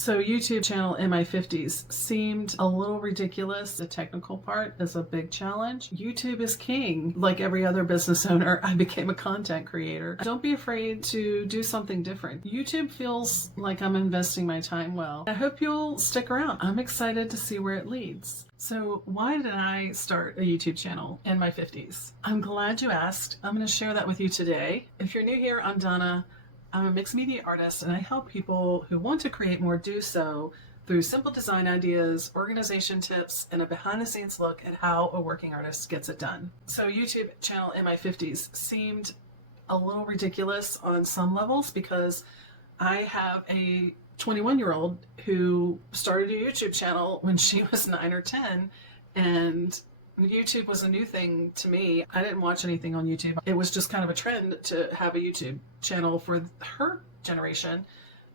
So YouTube channel in my 50s seemed a little ridiculous. The technical part is a big challenge. YouTube is king. Like every other business owner, I became a content creator. Don't be afraid to do something different. YouTube feels like I'm investing my time well. I hope you'll stick around. I'm excited to see where it leads. So why did I start a YouTube channel in my 50s? I'm glad you asked. I'm going to share that with you today. If you're new here, I'm Donna. I'm a mixed media artist, and I help people who want to create more do so through simple design ideas, organization tips, and a behind-the-scenes look at how a working artist gets it done. So YouTube channel in my 50s seemed a little ridiculous on some levels because I have a 21-year-old who started a YouTube channel when she was 9 or 10, and YouTube was a new thing to me. I didn't watch anything on YouTube. It was just kind of a trend to have a YouTube channel for her generation.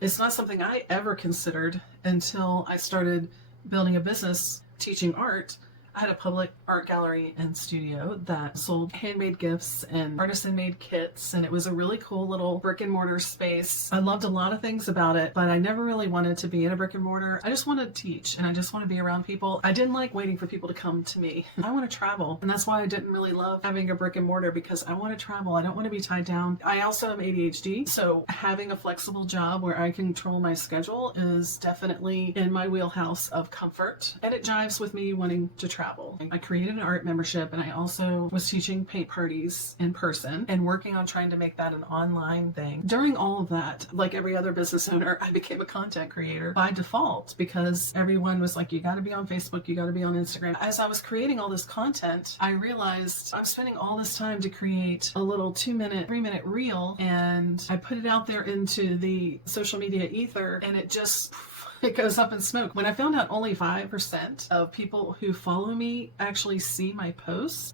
It's not something I ever considered until I started building a business teaching art. I had a public art gallery and studio that sold handmade gifts and artisan-made kits, and it was a really cool little brick and mortar space. I loved a lot of things about it, but I never really wanted to be in a brick and mortar. I just wanted to teach, and I just want to be around people. I didn't like waiting for people to come to me. I want to travel, and that's why I didn't really love having a brick and mortar, because I want to travel. I don't want to be tied down. I also have ADHD, so having a flexible job where I control my schedule is definitely in my wheelhouse of comfort, and it jives with me wanting to travel. I created an art membership, and I also was teaching paint parties in person and working on trying to make that an online thing. During all of that, like every other business owner, I became a content creator by default because everyone was like, you got to be on Facebook, you got to be on Instagram. As I was creating all this content, I realized I'm spending all this time to create a little 2-minute, 3-minute reel, and I put it out there into the social media ether, and it goes up in smoke. When I found out only 5% of people who follow me actually see my posts,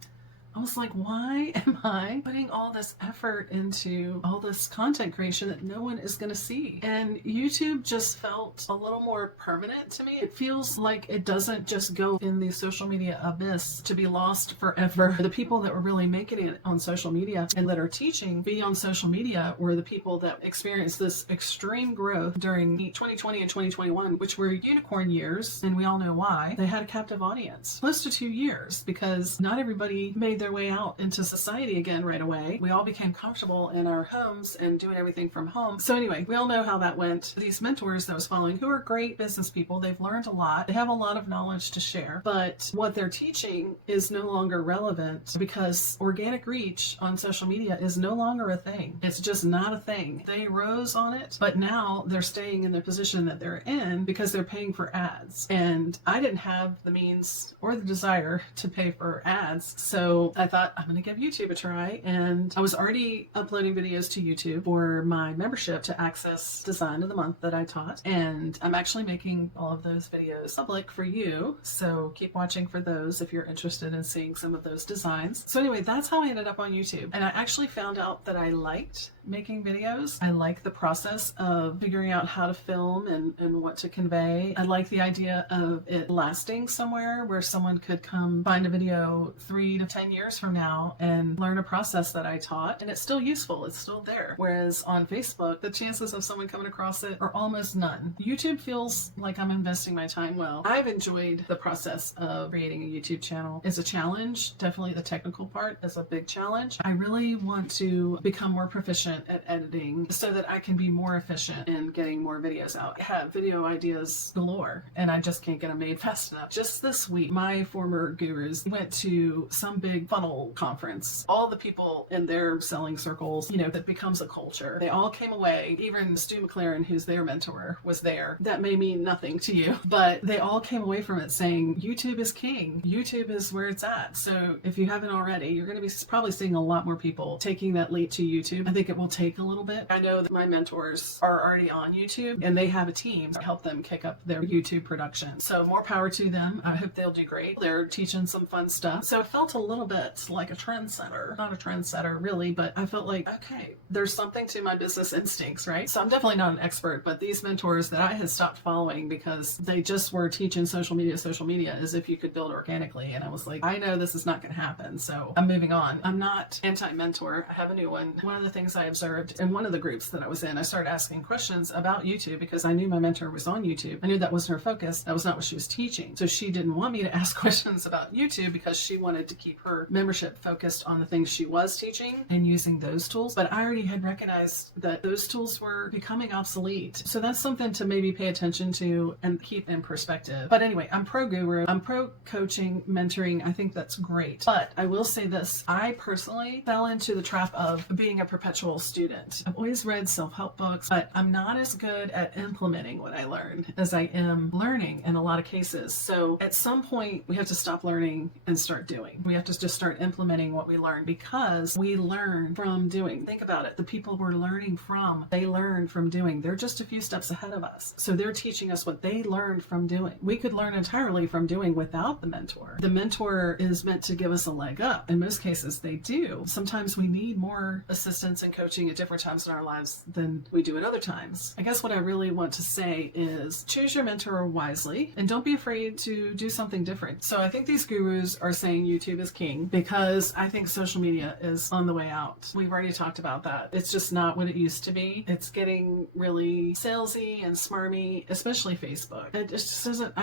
I was like, why am I putting all this effort into all this content creation that no one is going to see? And YouTube just felt a little more permanent to me. It feels like it doesn't just go in the social media abyss to be lost forever. The people that were really making it on social media and that are teaching be on social media were the people that experienced this extreme growth during 2020 and 2021, which were unicorn years, and we all know why. They had a captive audience close to 2 years because not everybody made their way out into society again right away. We all became comfortable in our homes and doing everything from home. So anyway, we all know how that went. These mentors that I was following, who are great business people, they've learned a lot. They have a lot of knowledge to share, but what they're teaching is no longer relevant because organic reach on social media is no longer a thing. It's just not a thing. They rose on it, but now they're staying in the position that they're in because they're paying for ads. And I didn't have the means or the desire to pay for ads. So I thought, I'm going to give YouTube a try, and I was already uploading videos to YouTube for my membership to access Design of the Month that I taught, and I'm actually making all of those videos public for you, so keep watching for those if you're interested in seeing some of those designs. So anyway, that's how I ended up on YouTube, and I actually found out that I liked making videos. I like the process of figuring out how to film and what to convey. I like the idea of it lasting somewhere where someone could come find a video 3 to 10 years from now and learn a process that I taught, and it's still useful, it's still there. Whereas on Facebook, the chances of someone coming across it are almost none. YouTube feels like I'm investing my time well. I've enjoyed the process of creating a YouTube channel. It's a challenge. Definitely the technical part is a big challenge. I really want to become more proficient at editing so that I can be more efficient in getting more videos out. I have video ideas galore, and I just can't get them made fast enough. Just this week, my former gurus went to some big funnel conference. All the people in their selling circles, that becomes a culture. They all came away. Even Stu McLaren, who's their mentor, was there. That may mean nothing to you, but they all came away from it saying, YouTube is king. YouTube is where it's at. So if you haven't already, you're going to be probably seeing a lot more people taking that leap to YouTube. I think it will take a little bit. I know that my mentors are already on YouTube, and they have a team to help them kick up their YouTube production. So more power to them. I hope they'll do great. They're teaching some fun stuff. So it felt a little bit like a trendsetter. Not a trendsetter really, but I felt like, okay, there's something to my business instincts, right? So I'm definitely not an expert, but these mentors that I had stopped following because they just were teaching social media as if you could build organically. And I was like, I know this is not going to happen. So I'm moving on. I'm not anti-mentor. I have a new one. One of the things I observed in one of the groups that I was in. I started asking questions about YouTube because I knew my mentor was on YouTube. I knew that wasn't her focus. That was not what she was teaching. So she didn't want me to ask questions about YouTube because she wanted to keep her membership focused on the things she was teaching and using those tools. But I already had recognized that those tools were becoming obsolete. So that's something to maybe pay attention to and keep in perspective. But anyway, I'm pro guru. I'm pro coaching, mentoring. I think that's great. But I will say this, I personally fell into the trap of being a perpetual student. I've always read self-help books, but I'm not as good at implementing what I learned as I am learning in a lot of cases. So at some point we have to stop learning and start doing. We have to just start implementing what we learn because we learn from doing. Think about it. The people we're learning from, they learn from doing. They're just a few steps ahead of us. So they're teaching us what they learned from doing. We could learn entirely from doing without the mentor. The mentor is meant to give us a leg up. In most cases, they do. Sometimes we need more assistance and coaching at different times in our lives than we do at other times. I guess what I really want to say is choose your mentor wisely and don't be afraid to do something different. So I think these gurus are saying YouTube is king because I think social media is on the way out. We've already talked about that. It's just not what it used to be. It's getting really salesy and smarmy, especially Facebook. It just doesn't,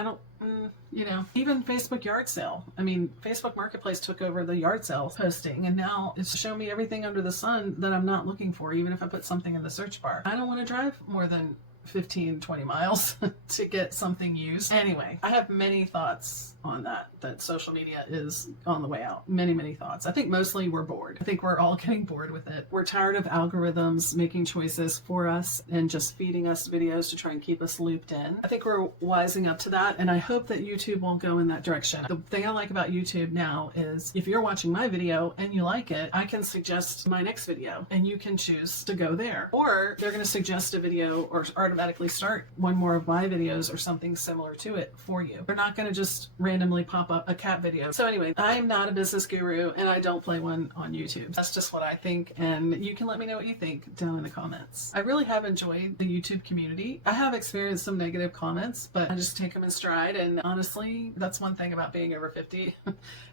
even Facebook yard sale. I mean, Facebook Marketplace took over the yard sale posting and now it's showing me everything under the sun that I'm not looking for, even if I put something in the search bar. I don't want to drive more than 15-20 miles to get something used. Anyway, I have many thoughts on that social media is on the way out. Many thoughts. I think mostly we're bored. I think we're all getting bored with it. We're tired of algorithms making choices for us and just feeding us videos to try and keep us looped in. I think we're wising up to that, and I hope that YouTube won't go in that direction. The thing I like about YouTube now is if you're watching my video and you like it, I can suggest my next video and you can choose to go there. Or they're going to suggest a video or automatically start one more of my videos or something similar to it for you. They're not going to just randomly pop up a cat video. So anyway, I'm not a business guru and I don't play one on YouTube. That's just what I think, and you can let me know what you think down in the comments. I really have enjoyed the YouTube community. I have experienced some negative comments, but I just take them in stride, and honestly, that's one thing about being over 50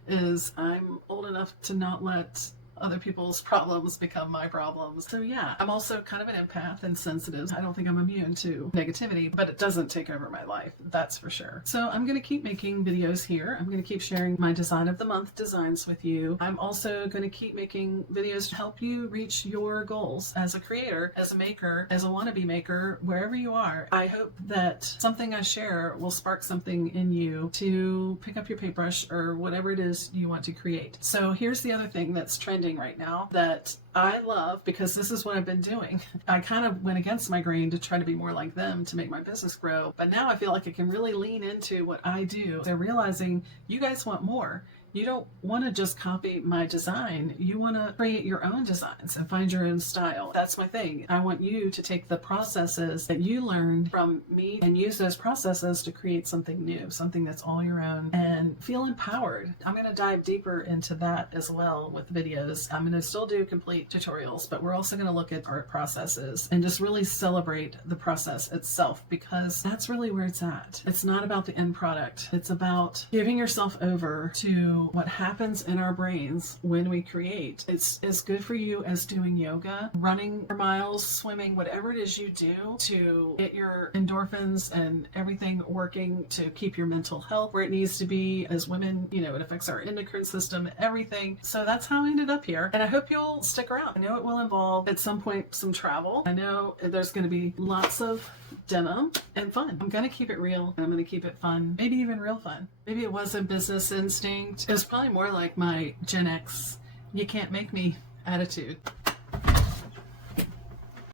is I'm old enough to not let other people's problems become my problems. So yeah, I'm also kind of an empath and sensitive. I don't think I'm immune to negativity, but it doesn't take over my life, that's for sure. So I'm going to keep making videos here. I'm going to keep sharing my design of the month designs with you. I'm also going to keep making videos to help you reach your goals as a creator, as a maker, as a wannabe maker, wherever you are. I hope that something I share will spark something in you to pick up your paintbrush or whatever it is you want to create. So here's the other thing that's trending right now that I love, because this is what I've been doing. I kind of went against my grain to try to be more like them to make my business grow, but now I feel like I can really lean into what I do. They're realizing you guys want more. You don't want to just copy my design. You want to create your own designs and find your own style. That's my thing. I want you to take the processes that you learned from me and use those processes to create something new, something that's all your own, and feel empowered. I'm going to dive deeper into that as well with videos. I'm going to still do complete tutorials, but we're also going to look at art processes and just really celebrate the process itself, because that's really where it's at. It's not about the end product. It's about giving yourself over to what happens in our brains when we create. It's as good for you as doing yoga, running for miles, swimming, whatever it is you do to get your endorphins and everything working to keep your mental health where it needs to be. As women, it affects our endocrine system, everything. So that's how I ended up here, and I hope you'll stick around. I know it will involve at some point some travel. I know there's going to be lots of denim and fun. I'm going to keep it real. I'm going to keep it fun, maybe even real fun. Maybe it was a business instinct. It was probably more like my Gen X, you can't make me attitude.